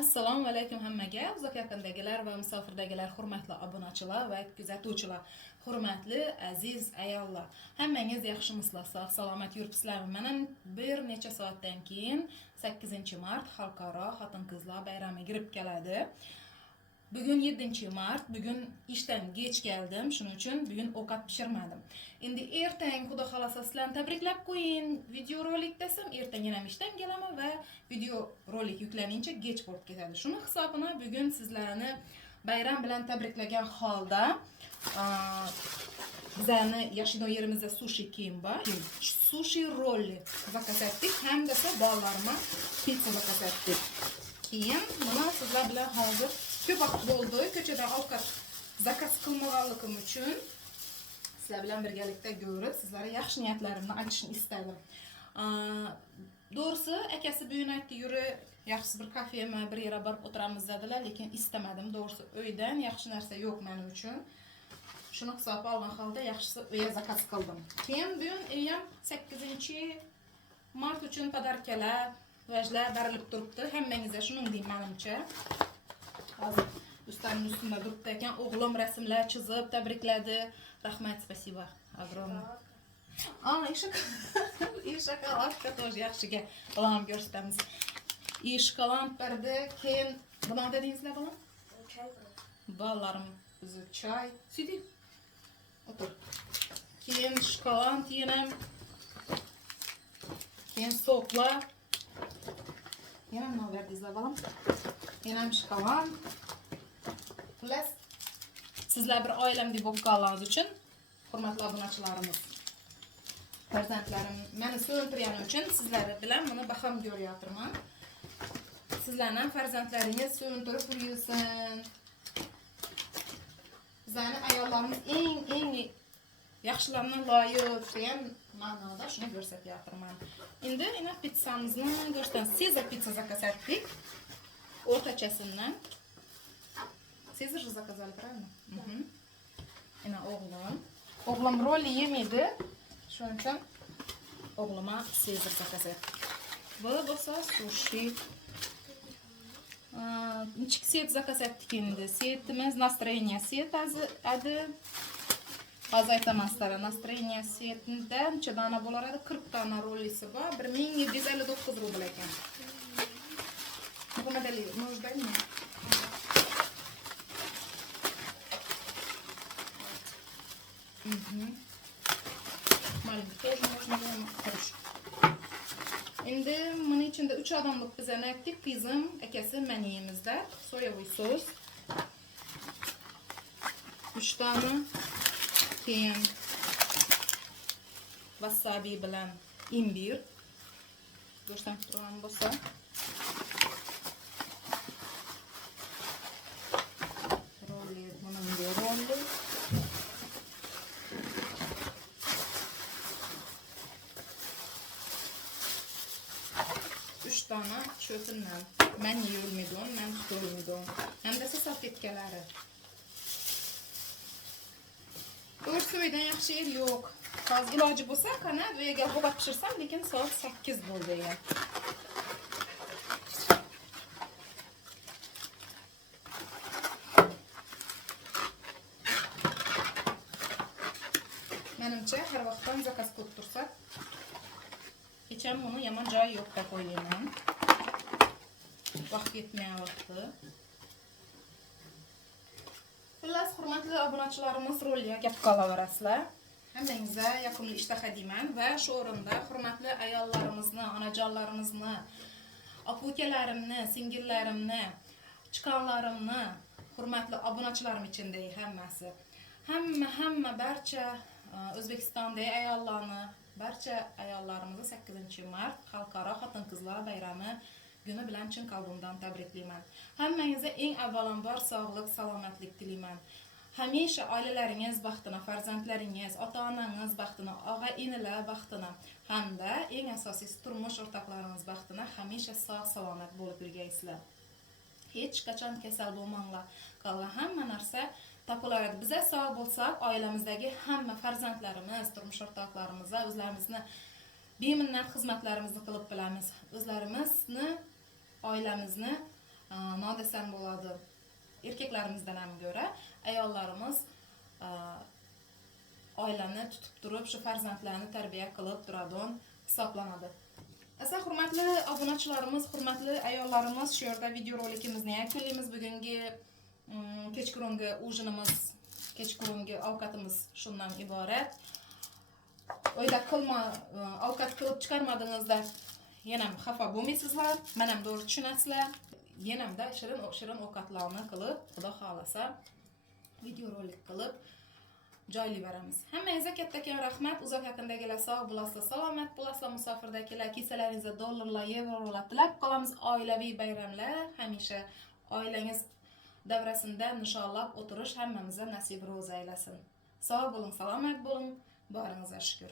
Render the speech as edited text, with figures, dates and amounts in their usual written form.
Assalomu alaykum hammaga, uzoq yaqindagilar va musofirdagilar, hurmatli obunachilar va kuzatuvchilar, hurmatli aziz ayollar. Hammangiz yaxshimisizlar, sog' salomat yuribsizlarmi? Mana bir necha soatdan keyin 8-mart xalqaro xotin-qizlar bayrami kirib keladi. Bugun 7-mart, bugun ishdan kech keldim, shuning uchun bugun ovqat pishirmadim. Endi ertang xudo xolasa sizlarni tabriklab qo'ying, video rolik desam, ertang yana ishdan kelaman va video rolik yuklanincha kech bo'lib ketadi. Shuni hisobini bugun sizlarni bayram bilan tabriklagan holda bizani yashagan yerimizda sushi kiyim bor. Sushi rolli zakaz etdik, hamda bolalarga pizza zakaz etdik. Keyin mana sizlar bilan hozir ko'p vaqt bo'ldi, ko'chada ovqat zakaz qilmaganligim uchun sizlar bilan birgalikda ko'rib, sizlarga yaxshi niyatlarimni aytishni istadim. Doğrusu akasi bugun aytdi, "Yuri, yaxshi bir kafema, bir yerga borib o'tiramiz" dedilar, lekin istamadim. Doğrusu uydan yaxshi narsa yo'q mening uchun. Shuni hisobga olgan holda yaxshisi uyga zakaz qildim. Keyin bugun ham 8-mart uchun podarkalar, vajlar berilib turibdi. Hammangizga shuni deyman menimcha. Hozir ustamning ustida turibdi ekan, o'g'lim rasmlar chizib tabrikladi. Rahmat, spasiba. Огромное. И shokoladka тоже yaxshiga olam ko'rsatamiz. И shokolad berdi, keyin nima dedingizlar bolam? Choy. Bolalarim bizni choy, sidi. O'tir. Keyin shokolad yenam. Keyin soklar. Yana nima berdingizlar bolam? Yana shokolad. Plus sizlar bir oilamdek bo'lib qolganingiz uchun, hurmatli obunachilarimiz, farzandlarim meni so'ntirgani uchun sizlar bilan buni baham ko'rayapman. Sizlarning farzandlaringiz so'ntirib yursin. Bizning ayollarimiz eng yaxshilarni loyiq degan ma'noda shuni ko'rsatyapman. Endi pizzamizni ko'rsatamiz. Caesar pizza zakaz etdik. O'rtachasidan. Caesar же заказали, правильно? Угу. Ina o'g'lim. O'g'lim rolli yemaydi. Shuning uchun o'g'lima Caesar zakaz etdik. Bu bo'lsa sushi. Ничек set zakaz etdik endi. Setimiz настроение set adi. Hozir aytaman, настроение setida necha dona bo'laradi? 40 dona rollisi bor. 1759 rubl ekan. Nima dalil? Нуждaymi? Malumt, тоже можно хорошо. Endi bunun içinde 3 adamlık bize ne ettik? Bizim akasi menüyemizde soyaviy sos. 3 tane. Keyin wasabi bilan imbir. Ko'rsam turgan bo'lsa. Rolli. Tane çöpünden. Ben yiyilmiyordum, ben tutulmuyordum. Hem de salfetkaları. Doğrusu uydan yaxshi yer yo'q. Hozir iloji bo'lsa, qana bu yerga ovqat pishirsam, lekin soat 8 bo'ldi ya. Menimcha har vaqtdan zakaz qilib tursak, geçen bunu yaman joyi yo'q deb o'ylayman. Vaqt yetmayapti. Xullas, hurmatli obunachilarimiz, rolga gap qolaverasizlar. Hammangizga yoqimli ishtaha deyman va shu o'rinda hurmatli ayollarimizni, onajonlarimizni, aka-ukalarimni, singillarimni, chiqanlarimni, hurmatli obunachilarim ichindagi hammasi. Hamma barcha O'zbekistondagi ayollarni, barcha ayollarimizni 8-mart xalqaro xotin-qizlar bayrami kuni bilan chin qalbimdan tabriklayman. Hammangizga eng avvalambor sog'lik, salomatlik tilayman. Hamisha oilalaringiz baxtini, farzandlaringiz, ota-onangiz baxtini, og'a-inilar baxtini hamda eng asosiysi turmush o'rtoqlaringiz baxtini hamisha sog' salomat bo'lib yurgaysizlar. Hech qachon kasal bo'lmanglar. Qolgan hamma narsa topilardi. Biza sog' bo'lsak, oilamizdagi hamma farzandlarimiz, turmush o'rtoqlarimiz va o'zlarimizni beminnat xizmatlarimizni qilib bilamiz. O'zlarimizni, oilamizni desem bo'ladi. Erkaklarımızdan ham göre ayollarımız oilani tutib turib, shu farzandlarni tarbiya qilib turadigan hisoblanadi. Asa hurmatli obunachilarimiz, hurmatli ayollarimiz, shu yerda video rolikimizni yakunlaymiz. Bugungi kechqurungi ujinimiz, kechqurungi ovqatimiz shundan iborat. Oyda qilma, ovqat qilib chiqarmadingizda yana xafa bo'lmaysizlar, men ham to'g'ri tushunasizlar. Yana ham da shirin ovqatlarni qilib, xudo xolasa video rolik qilib joylayveramiz. Hammangizga kattakon rahmat. Uzoq yaqindagilar sog' bo'lasizlar, salomat bo'lasizlar, musofirdagilar kesalaringizda dollarlar, yevrolar tilab qolamiz. Oilaviy bayramlar hamisha oilangiz davrasida nishonlab o'tirish hammamizga nasib ro'za aylasin. Sog' bo'ling, salomat bo'ling. Boringizga shukr.